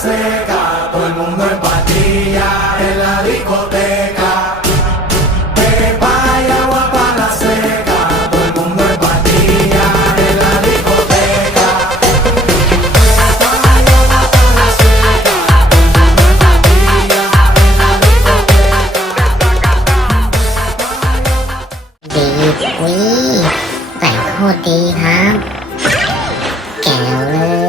seca, todo el mundo en patilla en la discoteca. Pepa y agua para la seca, todo el mundo en patilla en la discoteca. Pepa y agua para la seca, todo el mundo en patilla en la discoteca. ดีวิแต่โคตรดีครับ แก้วเลย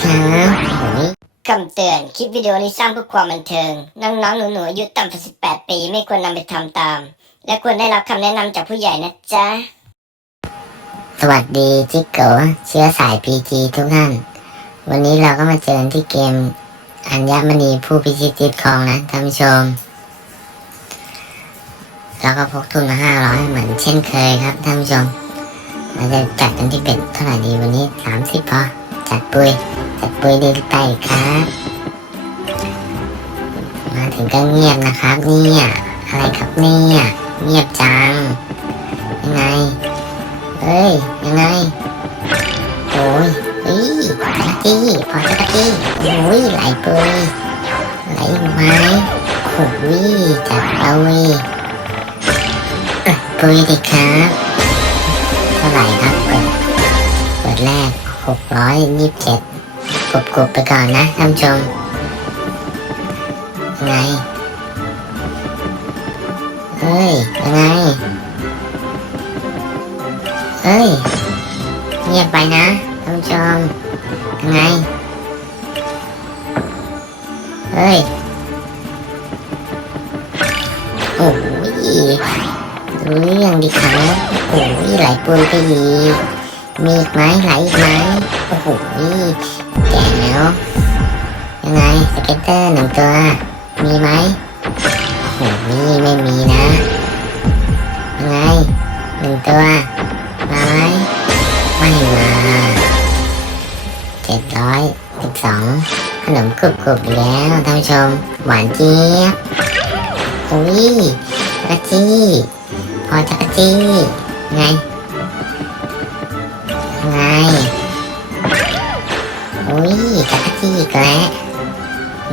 ครับโอ้ยคำเตือน คลิปวิดีโอนี้สร้างเพื่อความบันเทิง น้องๆ หนูๆอายุต่ำกว่า18 ปี ไม่ควรนำไปทำตาม และควรได้รับคำแนะนำจากผู้ใหญ่นะจ๊ะ สวัสดีจิกโกเชื้อสายพีจีทุกท่าน วันนี้เราก็มาเจอกันที่เกม อัญมณีผู้พิชิตจิตครองนะท่านผู้ชม แล้วก็พกทุนมาห้าร้อยเหมือนเช่นเคยครับท่านผู้ชมเราจะจัดกันที่เป็ดเท่าไหร่ดีวันนี้สามสิบพอจัดปุยจัด ปุยดีไปครับ มาถึงก็เงียบนะครับเนี่ยอะไรครับเนี่ยเงียบจัง ยังไง เอ้ย ยังไง โอ้ยเฮ้ยจักกี้พอจักกี้โอ้ยไหลปุยไหลไม้โอ้ยจัดเอาเว้ยปุยดีครับเท่าไหร่ครับเปิดเปิดแรกหกร้อยยี่สิบเจ็ด กบกบๆไปก่อนนะท่านชมไงเอ้ยยังไงเอ้ยเงียบไปนะท่านชมยังไงเอ้ยโอ้ยรู้เรื่องดีครับโอ้ยไหลปุยไปอีกมีอีกไหมไหลอีกไหมโอ้โห แจ๋วยังไงสเก็ตเตอร์หนึ่งตัว มีไหมโอ้โหไม่มีนะยังไงหนึ่งตัว มาไหมไม่มาเจ็ดร้อยสิบสองขนมกรุบกรุบแล้วท่านผู้ชม หวานเจี๊ยบโอ้ยกระจี้พอจักรจี้ไงไง อ้ยจักรจี้อีกแล้ว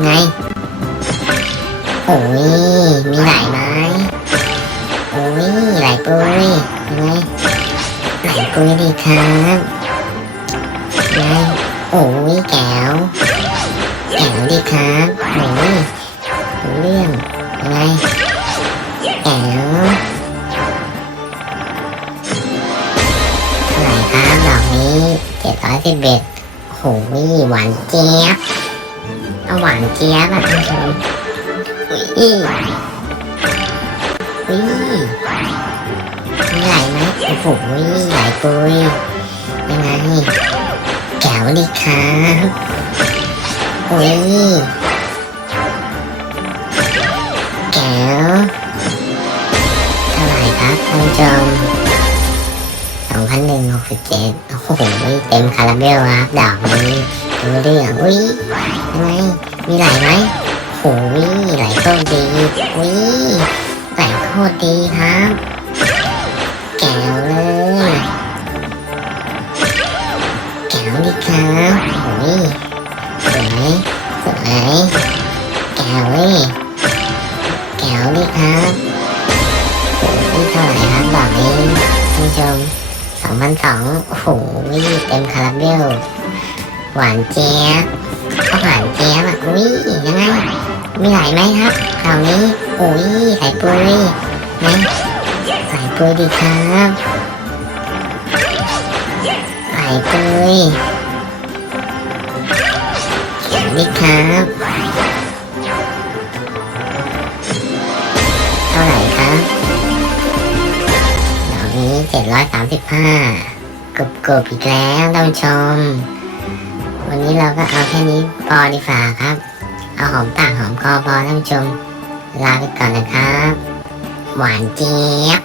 ไง โอ้ย มีหลายไม้โอ้ยหลายปุยไงหลายปุยดีครับไงโอ้ยแก้วแก้วดีครับโอ้ยเรื่องไงแก้วเท่าไหร่ครับดอกนี้เจ็ดร้อยสิบเอ็ด โหยหวานเจี๊ยบเอาหวานเจี๊ยบอะท่านผู้ชมอุ้ยอุ้ยมีไหลไหมโอ้โหไหลปุยยังไงแก้วดีครับอุ้ย เต็มคาราเบลครับดอกนี้ดูเรื่องอุ้ยยังไงมีไหลไหมโอ้ยไหลโคตรดีอุ้ยไหลโคตรดีครับ แก้วเลยแก้วดีครับโอ้ยสวยสวย สองพันสองโอ้โหเต็มคาราเบลหวานเจี๊ยบหวานเจี๊ยบอะอุ้ยยังไง มีไหลไหมครับคราวนี้โอ้ยไหลปุยนะไหลปุยดีครับไหลปุยเขียดีครับเท่าไหร่ครับ 135กบกบอีกแล้วท่านชม วันนี้เราก็เอาแค่นี้พอดีฝ่าครับ เอาหอมปากหอมคอพอท่านชม ลาไปก่อนนะครับ หวานเจี๊ยบ